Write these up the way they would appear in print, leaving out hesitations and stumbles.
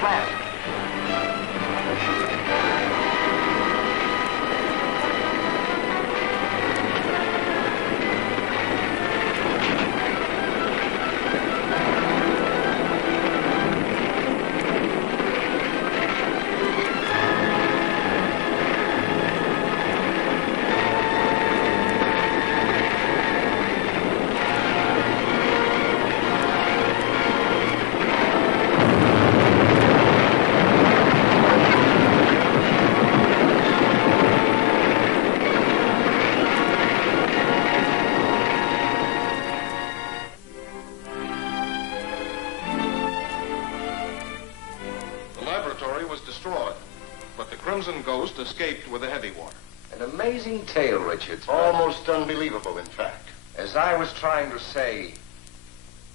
flask. Crimson Ghost escaped with the heavy water. An amazing tale, Richards. Almost unbelievable, in fact. As I was trying to say,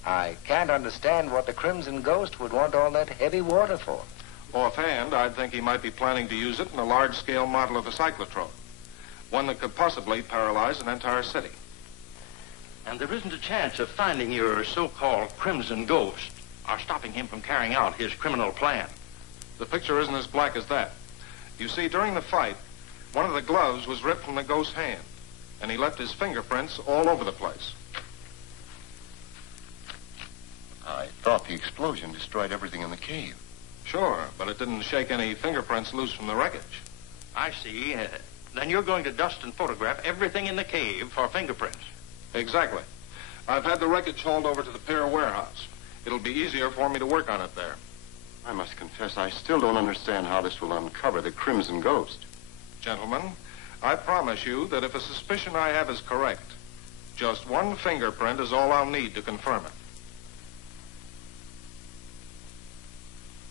I can't understand what the Crimson Ghost would want all that heavy water for. Offhand, I'd think he might be planning to use it in a large-scale model of a cyclotron, one that could possibly paralyze an entire city. And there isn't a chance of finding your so-called Crimson Ghost or stopping him from carrying out his criminal plan. The picture isn't as black as that. You see, during the fight, one of the gloves was ripped from the ghost's hand, and he left his fingerprints all over the place. I thought the explosion destroyed everything in the cave. Sure, but it didn't shake any fingerprints loose from the wreckage. I see. Then you're going to dust and photograph everything in the cave for fingerprints. Exactly. I've had the wreckage hauled over to the pier warehouse. It'll be easier for me to work on it there. I must confess, I still don't understand how this will uncover the Crimson Ghost. Gentlemen, I promise you that if a suspicion I have is correct, just one fingerprint is all I'll need to confirm it.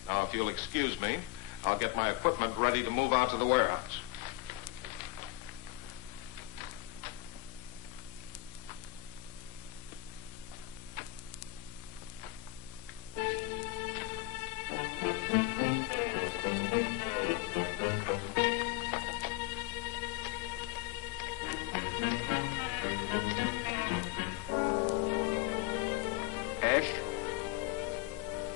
Now, if you'll excuse me, I'll get my equipment ready to move out to the warehouse.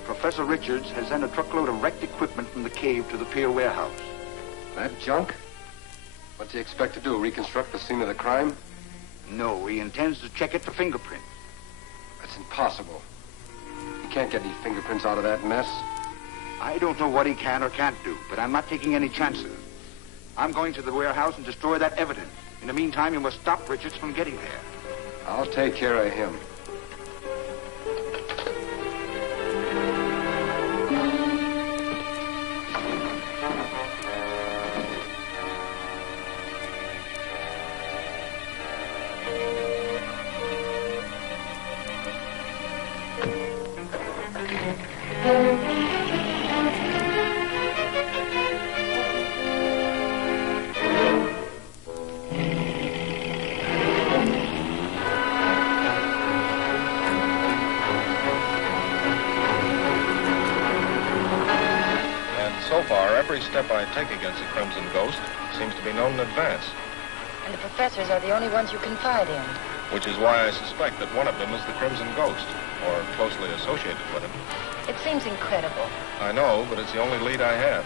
Professor Richards has sent a truckload of wrecked equipment from the cave to the pier warehouse. That junk? What's he expect to do, reconstruct the scene of the crime? No, he intends to check it for fingerprints. That's impossible. He can't get any fingerprints out of that mess. I don't know what he can or can't do, but I'm not taking any chances. I'm going to the warehouse and destroy that evidence. In the meantime, you must stop Richards from getting there. I'll take care of him. So far, every step I take against the Crimson Ghost seems to be known in advance. And the professors are the only ones you confide in. Which is why I suspect that one of them is the Crimson Ghost, or closely associated with him. It seems incredible. I know, but it's the only lead I have.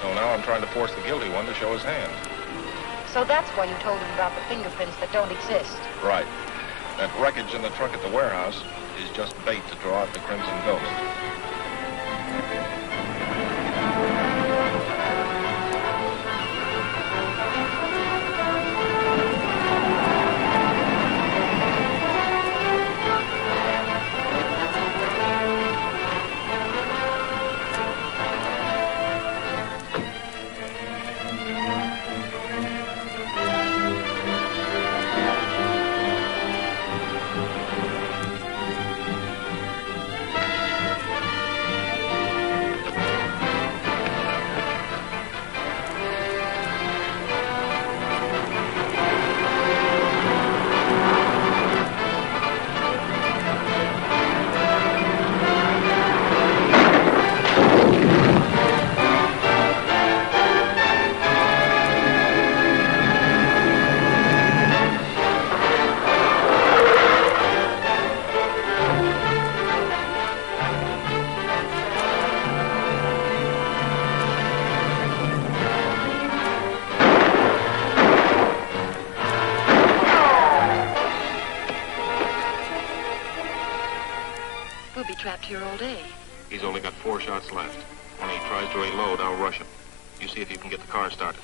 So now I'm trying to force the guilty one to show his hand. So that's why you told him about the fingerprints that don't exist. Right. That wreckage in the truck at the warehouse is just bait to draw out the Crimson Ghost. to your old age. He's only got 4 shots left. When he tries to reload, I'll rush him. You see if you can get the car started.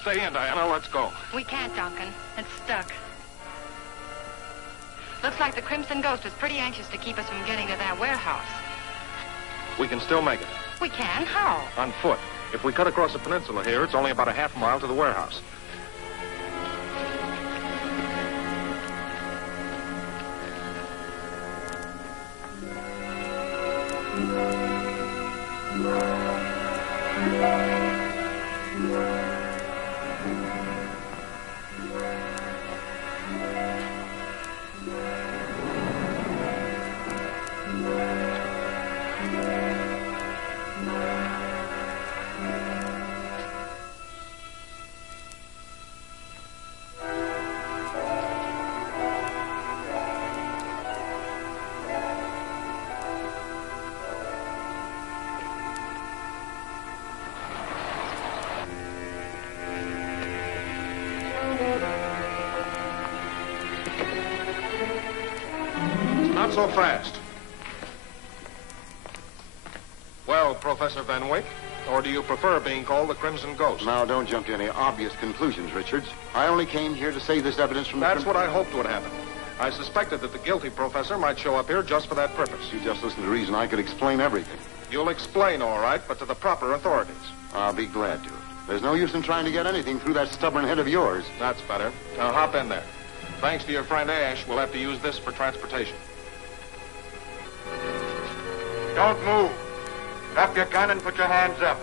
Stay in, Diana. Let's go. We can't, Duncan. It's stuck. Looks like the Crimson Ghost was pretty anxious to keep us from getting to that warehouse. We can still make it. We can? How? On foot. If we cut across the peninsula here, it's only about a half mile to the warehouse. Not so fast. Well, Professor Van Wyck, or do you prefer being called the Crimson Ghost? Now, don't jump to any obvious conclusions, Richards. I only came here to save this evidence from That's what I hoped would happen. I suspected that the guilty professor might show up here just for that purpose. You just listened to reason. I could explain everything. You'll explain, all right, but to the proper authorities. I'll be glad to. There's no use in trying to get anything through that stubborn head of yours. That's better. Now hop in there. Thanks to your friend Ash, we'll have to use this for transportation. Don't move. Drop your gun and put your hands up.